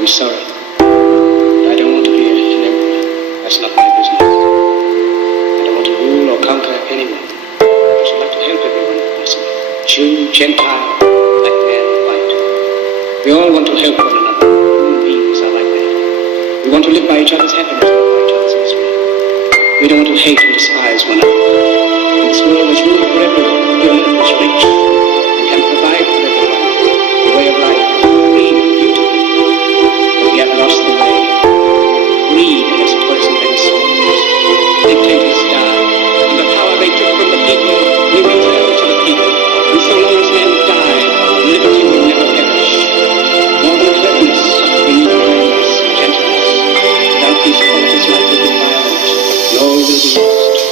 I'm sorry. I don't want to be an emperor. That's not my business. I don't want to rule or conquer anyone. I should like to help everyone if possible. Jew, Gentile, black man, white. We all want to help one another. Human beings are like that. We want to live by each other's happiness, not by each other's misery. We don't want to hate and despise one another. In this world there's room for everyone, good and rich, and can provide for everyone the way of life, free and beautiful. But we have lost the way. Greed has poisoned men's souls. Dictators die, and the power they took from the people will return to the people. And so long as men die, liberty will never perish. More than cleverness, we need kindness, gentleness. Without these qualities, life will be violent, and all will be lost.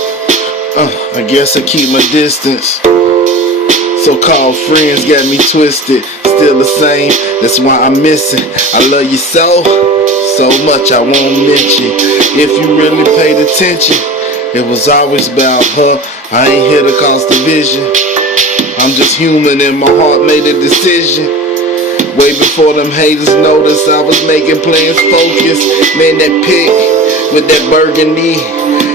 I guess I keep my distance. So-called friends got me twisted. Still the same, that's why I'm missing. I love you so much I won't mention. If you really paid attention, it was always about her. I ain't here to cause division. I'm just human and my heart made a decision. Way before them haters noticed I was making plans focused. Man, that pick with that burgundy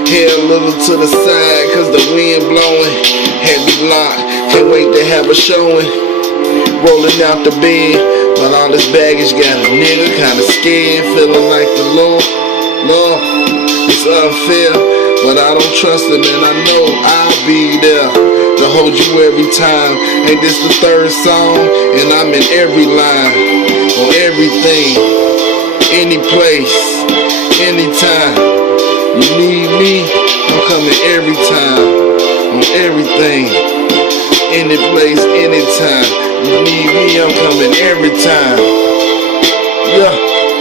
hair a little to the side, cause the wind blowing had me locked. Can't wait to have a showing. Rolling out the bed, but all this baggage got a nigga kinda scared. Feeling like the Lord, it's unfair, but I don't trust him and I know I'll be there to hold you every time. Ain't this the third song? And I'm in every line, on everything, any place, anytime. You need me, I'm coming every time, on everything, any place, anytime. You need me, I'm coming every time.